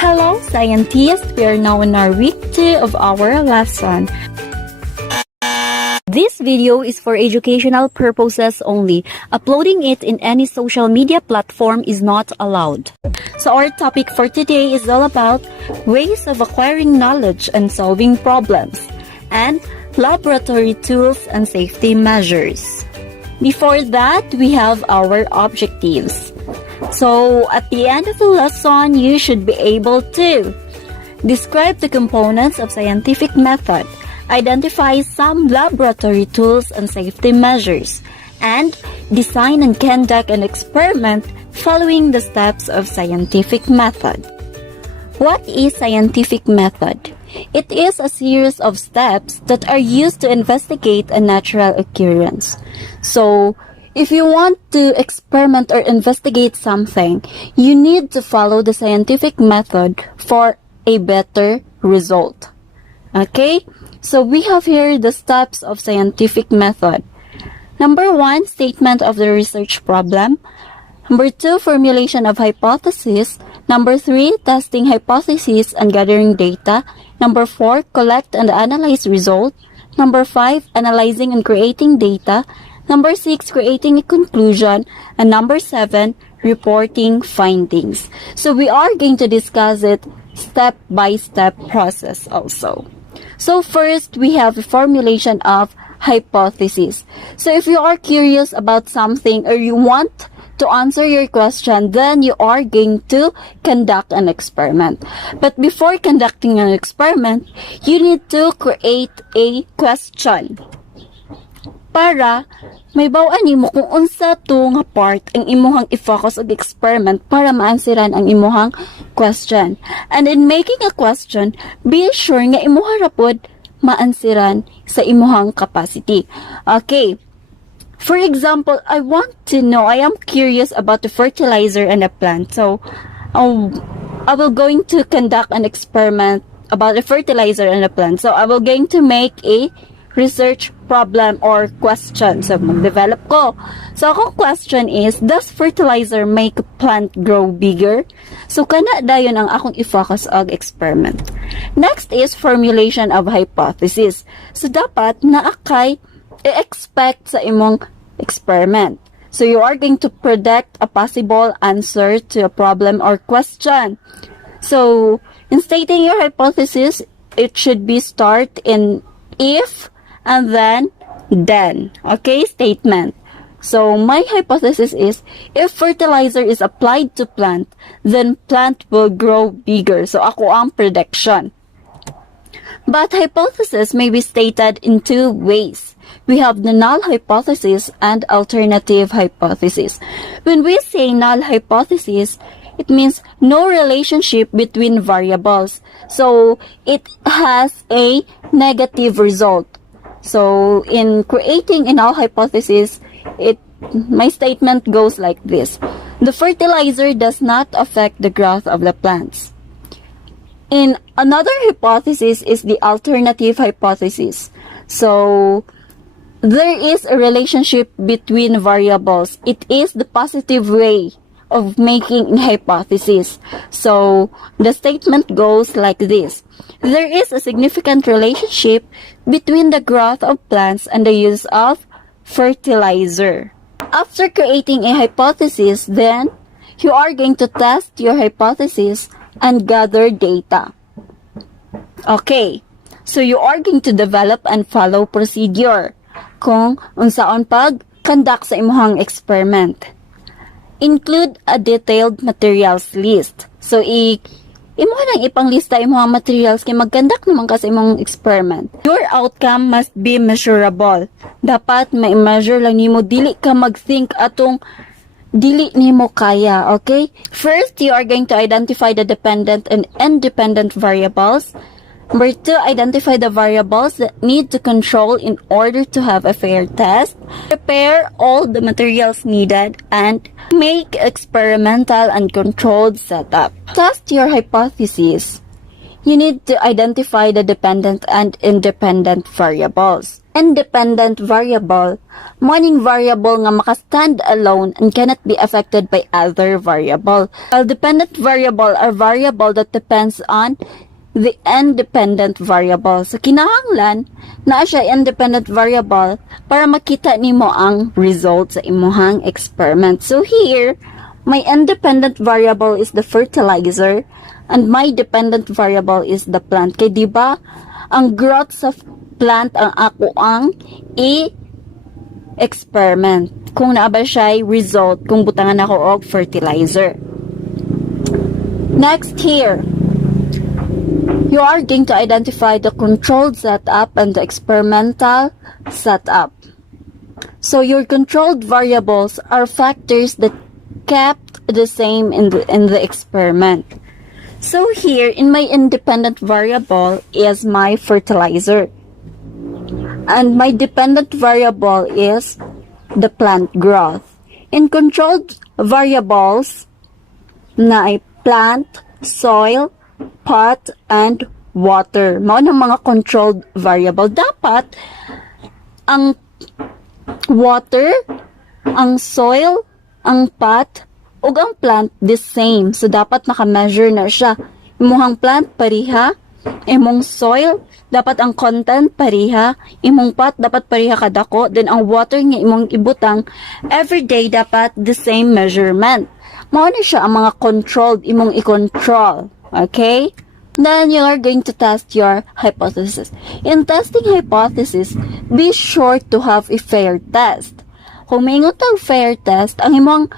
Hello, scientists! We are now in our week 2 of our lesson. This video is for educational purposes only. Uploading it in any social media platform is not allowed. So our topic for today is all about ways of acquiring knowledge and solving problems, and laboratory tools and safety measures. Before that, we have our objectives. So at the end of the lesson, you should be able to describe the components of scientific method, identify some laboratory tools and safety measures, and design and conduct an experiment following the steps of scientific method. What is scientific method? It is a series of steps that are used to investigate a natural occurrence. So, if you want to experiment or investigate something, you need to follow the scientific method for a better result. Okay? So, we have here the steps of scientific method. Number 1, statement of the research problem. Number 2, formulation of hypothesis. Number 3, testing hypotheses and gathering data. Number 4, collect and analyze result. Number 5, analyzing and creating data. Number 6, creating a conclusion. And number 7, reporting findings. So we are going to discuss it step-by-step process also. So first, we have the formulation of hypothesis. So if you are curious about something or you want to answer your question, then you are going to conduct an experiment. But before conducting an experiment, you need to create a question. Para may bawaan nimo kung unsa to nga part ang imuhang i-focus og experiment para maansiran ang imuhang question. And in making a question, be sure nga imuha ra pod maansiran sa imuhang capacity. Okay. For example, I am curious about the fertilizer and the plant. So, I will going to conduct an experiment about the fertilizer and the plant. So, I will going to make a research problem or question. So, mag-develop ko. So, akong question is, does fertilizer make a plant grow bigger? So, kana dayon ang akong i-focus og experiment. Next is formulation of hypothesis. So, dapat naakay i-expect sa imong experiment. So, you are going to predict a possible answer to a problem or question. So, in stating your hypothesis, it should be start in if and then. Okay, statement. So, my hypothesis is, if fertilizer is applied to plant, then plant will grow bigger. So, ako ang prediction. But hypothesis may be stated in two ways. We have the null hypothesis and alternative hypothesis. When we say null hypothesis, it means no relationship between variables. So, it has a negative result. So, in creating a null hypothesis, my statement goes like this. The fertilizer does not affect the growth of the plants. In another hypothesis is the alternative hypothesis. So, there is a relationship between variables. It is the positive way of making a hypothesis. So, the statement goes like this. There is a significant relationship between the growth of plants and the use of fertilizer. After creating a hypothesis, then, you are going to test your hypothesis and gather data. Okay, so you are going to develop and follow procedure kung unsaon pag-conduct sa imuhang experiment. Include a detailed materials list. So, imo nang ipanglista imong materials kay mag-conduct naman ka sa imong experiment. Your outcome must be measurable. Dapat ma-measure lang nimo, dili ka mag-think atong dili nimo kaya, okay? First, you are going to identify the dependent and independent variables. Number 2, identify the variables that need to control in order to have a fair test. Prepare all the materials needed and make experimental and controlled setup. Test your hypothesis. You need to identify the dependent and independent variables. independent variable, meaning variable nga maka-stand alone and cannot be affected by other variable. While dependent variable are variable that depends on the independent variable. So, kinahanglan na siya independent variable para makita nimo ang result sa imuhang experiment. So, here, my independent variable is the fertilizer and my dependent variable is the plant. Kaya diba, ang growth sa plant ang ako ang experiment. Kung naaba siya result, kung butangan ako og fertilizer. Next here, you are going to identify the controlled setup and the experimental setup. So your controlled variables are factors that kept the same in the experiment. So here, in my independent variable is my fertilizer. And my dependent variable is the plant growth. In controlled variables, na ay plant, soil, pot, and water. Mao ng mga controlled variable. Dapat, ang water, ang soil, ang pot, ug ang plant the same. So, dapat naka-measure na siya. Imuhang plant, pariha. Imong soil, dapat ang content pariha. Imong pot, dapat pariha kadako. Then, ang water nga imong ibutang, everyday dapat the same measurement. Mao na siya ang mga controlled, imong i-control. Okay? Then, you are going to test your hypothesis. In testing hypothesis, be sure to have a fair test. Kung maingon tang fair test, ang imong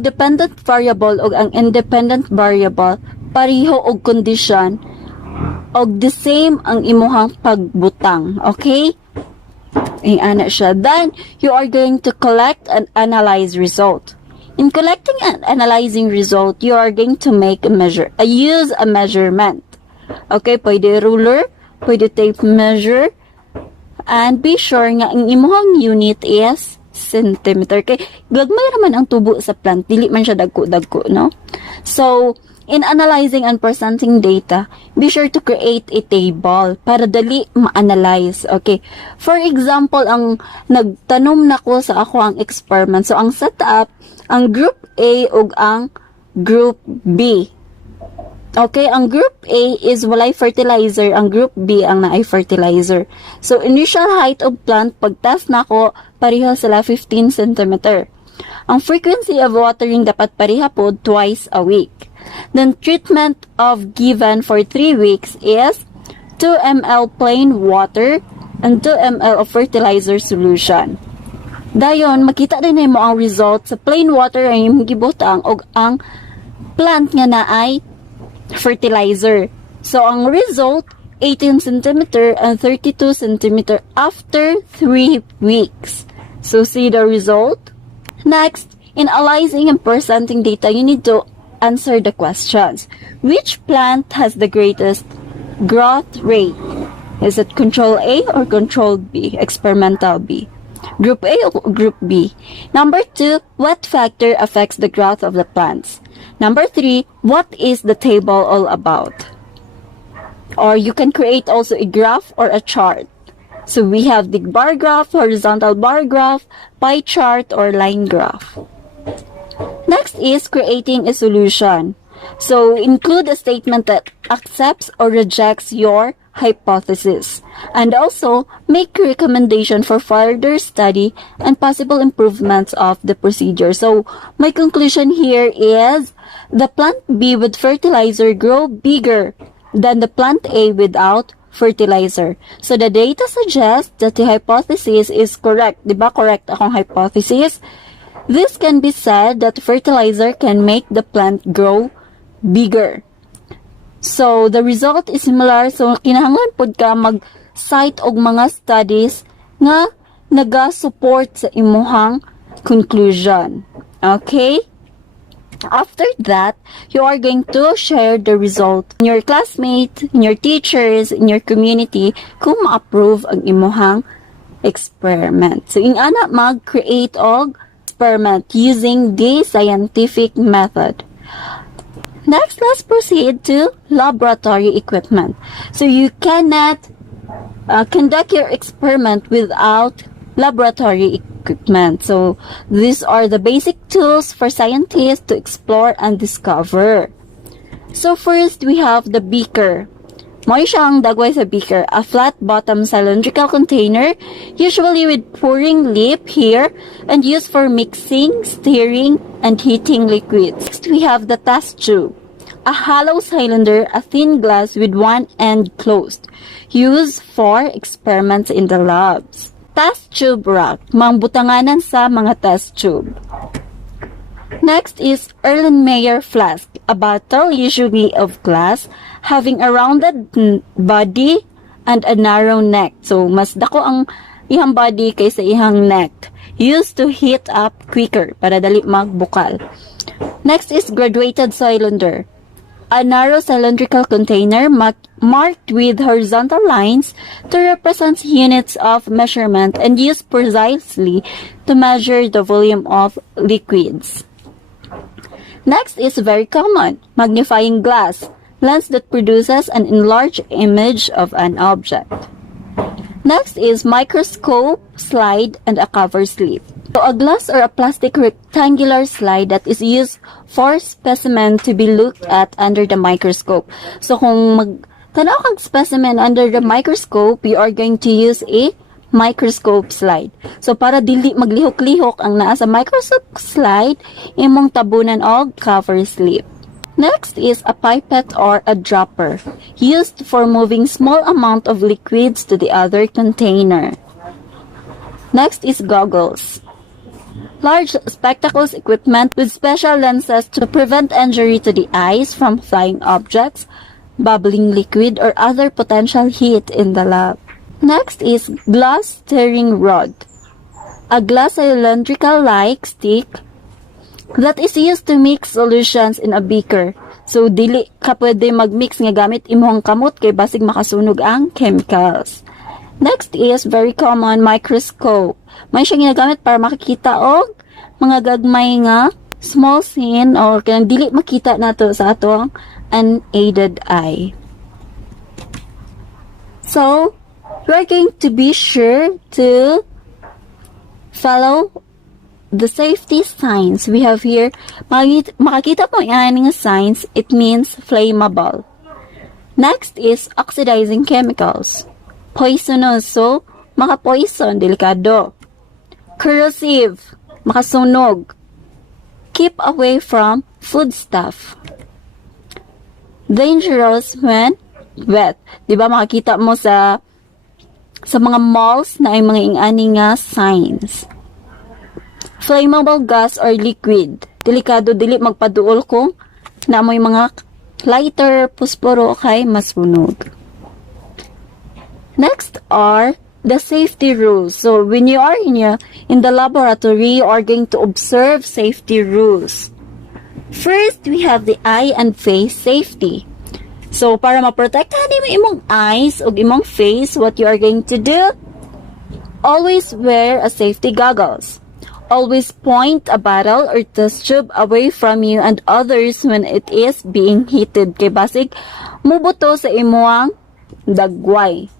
dependent variable o ang independent variable, pariho og condition, og the same ang imuhang pagbutang. Okay? Ana siya. Then, you are going to collect and analyze result. In collecting and analyzing result, you are going to use a measurement. Okay, pwede ruler, pwede tape measure, and be sure nga ang imuhang unit is centimeter. Kay gagmay naman ang tubo sa plant, dili man siya dagko-dagko, no? So, in analyzing and presenting data, be sure to create a table para dali ma-analyze. Okay. For example, ang nagtanom na ko sa ako ang experiment. So, ang setup, ang group A ug ang group B. Okay, ang group A is walay fertilizer, ang group B ang naay fertilizer. So, initial height of plant, pag-test na ko, pareho sila 15 cm. Ang frequency of watering dapat pareha po twice a week. Then, treatment of given for 3 weeks is 2 ml plain water and 2 ml of fertilizer solution. Dayon, makita din mo ang result sa plain water ay imong gibutang og ang plant nga naay fertilizer. So, ang result, 18 cm and 32 cm after 3 weeks. So, see the result? Next, in analyzing and presenting data, you need to answer the questions. Which plant has the greatest growth rate? Is it control A or control B? Experimental B. Group A or Group B? Number 2, what factor affects the growth of the plants? Number 3, what is the table all about? Or you can create also a graph or a chart. So we have the bar graph, horizontal bar graph, pie chart, or line graph. Next is creating a solution. So include a statement that accepts or rejects your hypothesis, and also make a recommendation for further study and possible improvements of the procedure. So my conclusion here is the plant B with fertilizer grow bigger than the plant A without fertilizer. So the data suggests that the hypothesis is correct. Diba correct akong hypothesis? This can be said that fertilizer can make the plant grow bigger. So, the result is similar. So, kinahanglan pod ka mag-cite og mga studies nga naga-support sa imuhang conclusion. Okay? After that, you are going to share the result in your classmates, in your teachers, in your community kung ma-approve ang imuhang experiment. So, ingana mag-create og experiment using the scientific method. Next, let's proceed to laboratory equipment. So you cannot conduct your experiment without laboratory equipment. So these are the basic tools for scientists to explore and discover. So first, we have the beaker. Mao siya ang dagway sa beaker, a flat-bottom cylindrical container, usually with pouring lip here, and used for mixing, stirring, and heating liquids. Next, we have the test tube, a hollow cylinder, a thin glass with one end closed, used for experiments in the labs. Test tube rack, mga butanganan sa mga test tube. Next is Erlenmeyer Flask, a bottle usually of glass, having a rounded body and a narrow neck. So, mas dako ang ihang body kaysa ihang neck. Used to heat up quicker para dali magbukal. Next is graduated cylinder, a narrow cylindrical container marked with horizontal lines to represent units of measurement and used precisely to measure the volume of liquids. Next is very common, magnifying glass, lens that produces an enlarged image of an object. Next is microscope, slide, and a cover slip. So a glass or a plastic rectangular slide that is used for specimen to be looked at under the microscope. So kung magtanaw kang specimen under the microscope, you are going to use a microscope slide. So para dili maglihok-lihok ang naa sa microscope slide, imong tabunan og cover slip. Next is a pipette or a dropper, used for moving small amount of liquids to the other container. Next is goggles, large spectacles equipment with special lenses to prevent injury to the eyes from flying objects, bubbling liquid, or other potential heat in the lab. Next is glass stirring rod, a glass cylindrical-like stick that is used to mix solutions in a beaker. So, dili ka pwede mag-mix nga gamit imong kamot kay basig makasunog ang chemicals. Next is very common microscope. May siya ginagamit para makikita og mga gagmay nga small scene or kanang dili makita nato sa atong unaided eye. So, we're going to be sure to follow the safety signs we have here. Makakita mo yan ng signs, it means flammable. Next is oxidizing chemicals. Poisonous, so maka-poison, delikado. Corrosive, makasunog. Keep away from foodstuff. Dangerous when wet. Diba makakita mo sa mga malls na ay mga ingani nga signs. Flammable gas or liquid. Delikado, dili magpaduol kung naamoy mga lighter, pusporo, kay masunog. Next are the safety rules. So, when you are in the laboratory, you are going to observe safety rules. First, we have the eye and face safety. So, para maprotektahan mo imong eyes o imong face, what you are going to do? Always wear a safety goggles. Always point a bottle or test tube away from you and others when it is being heated. Kay basig, mubuto sa imuang dagway.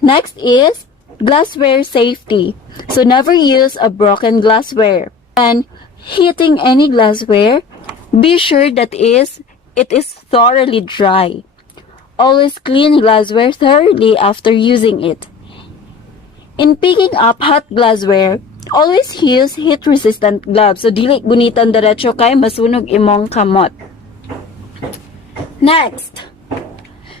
Next is glassware safety. So, never use a broken glassware. And heating any glassware, be sure that it is thoroughly dry. Always clean glassware thoroughly after using it. In picking up hot glassware, always use heat-resistant gloves. So, dili gunitan diretso kay masunog imong kamot. Next,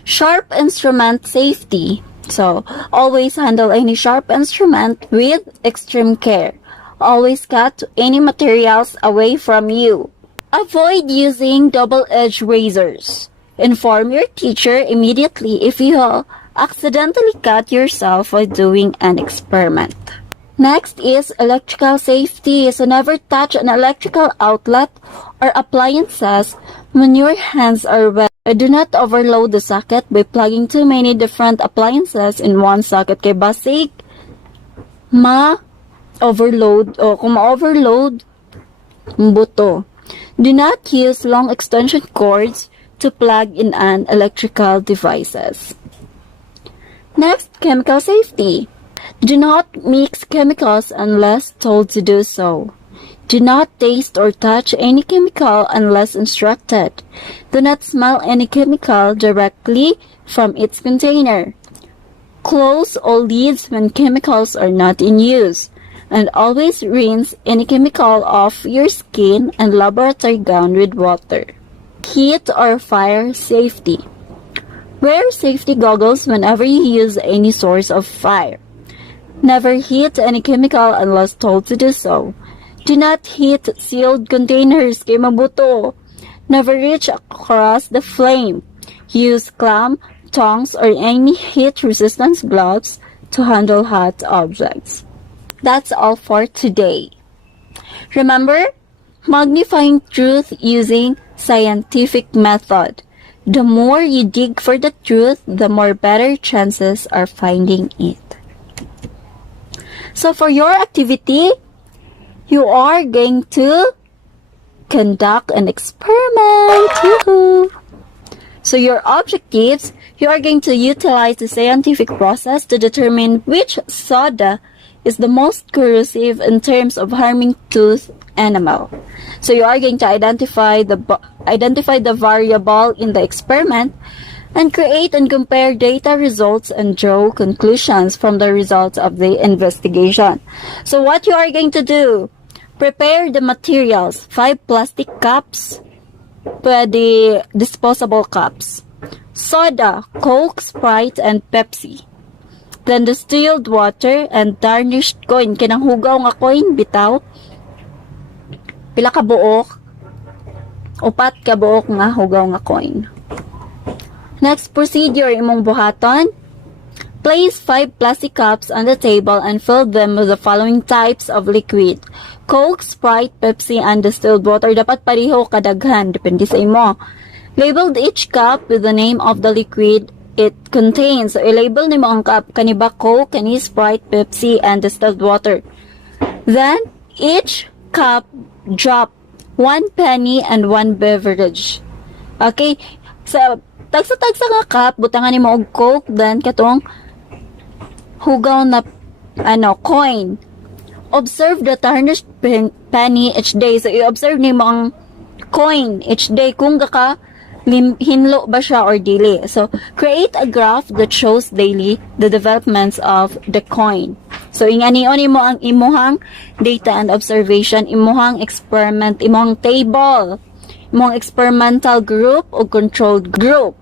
sharp instrument safety. So, always handle any sharp instrument with extreme care. Always cut any materials away from you. Avoid using double-edged razors. Inform your teacher immediately if you accidentally cut yourself while doing an experiment. Next is electrical safety. So never touch an electrical outlet or appliances when your hands are wet. Do not overload the socket by plugging too many different appliances in one socket. Kay basig, ma-overload o kung ma-overload, buto. Do not use long extension cords to plug in an electrical devices. Next, chemical safety. Do not mix chemicals unless told to do so. Do not taste or touch any chemical unless instructed. Do not smell any chemical directly from its container. Close all lids when chemicals are not in use. And always rinse any chemical off your skin and laboratory gown with water. Heat or fire safety. Wear safety goggles whenever you use any source of fire. Never heat any chemical unless told to do so. Do not heat sealed containers kay mabuto. Never reach across the flame. Use clamp, tongs, or any heat-resistant gloves to handle hot objects. That's all for today. Remember, magnifying truth using scientific method. The more you dig for the truth, the more better chances are finding it. So for your activity, you are going to conduct an experiment. Woohoo! So your objectives, you are going to utilize the scientific process to determine which soda is the most corrosive in terms of harming tooth animal. So you are going to identify the variable in the experiment and create and compare data results and draw conclusions from the results of the investigation. So what you are going to do, prepare the materials, 5 plastic cups, pwede disposable cups, soda, Coke, Sprite, and Pepsi. Then distilled water and tarnished coin. Kinang hugaw nga coin, bitaw. Pila ka buok? 4 ka buok nga hugaw nga coin. Next procedure, imong buhaton. Place 5 plastic cups on the table and fill them with the following types of liquid. Coke, Sprite, Pepsi, and distilled water. Dapat pareho kadaghan, depende sa imo. Label each cup with the name of the liquid it contains. So, i-label nimo ang cup. Kaniba Coke, kani Sprite, Pepsi, and distilled water. Then, each cup drop 1 penny and 1 beverage. Okay? So, tagsa-tagsa nga cup, butangan nimo og Coke, then katong hugaw na coin. Observe the tarnished penny each day. So, i-observe nimo ang coin each day kung hinlo ba siya or dili. So, create a graph that shows daily the developments of the coin. So, ingani-oni mo ang imuhang data and observation, imuhang experiment, imuhang table, imuhang experimental group o controlled group.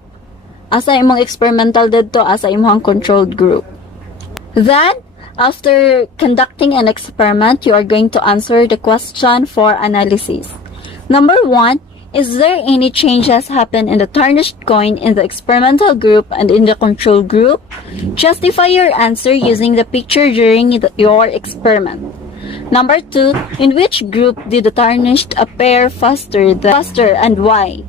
Asa imong experimental dito, asa imuhang controlled group. Then, after conducting an experiment, you are going to answer the question for analysis. Number 1, is there any changes happen in the tarnished coin in the experimental group and in the control group? Justify your answer using the picture during your experiment. Number 2, in which group did the tarnished appear faster and why?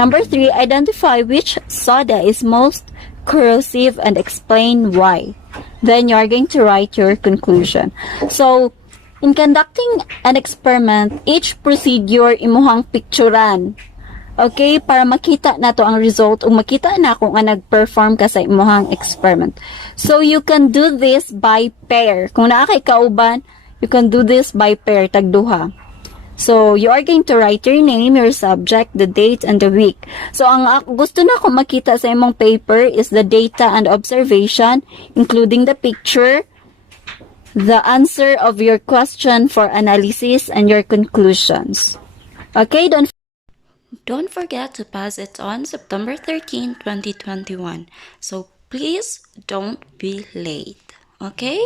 Number 3, identify which soda is most corrosive and explain why. Then you are going to write your conclusion. So, in conducting an experiment, each procedure imuhang picturean. Okay? Para makita nato ang result o makita na kung nag-perform ka sa imuhang experiment. So, you can do this by pair. Kung naa kay kauban, you can do this by pair, tagduha. So, you are going to write your name, your subject, the date, and the week. So, ang gusto na ko makita sa imong paper is the data and observation, including the picture, the answer of your question for analysis, and your conclusions. Okay, don't forget to pass it on September 13, 2021. So please don't be late. Okay?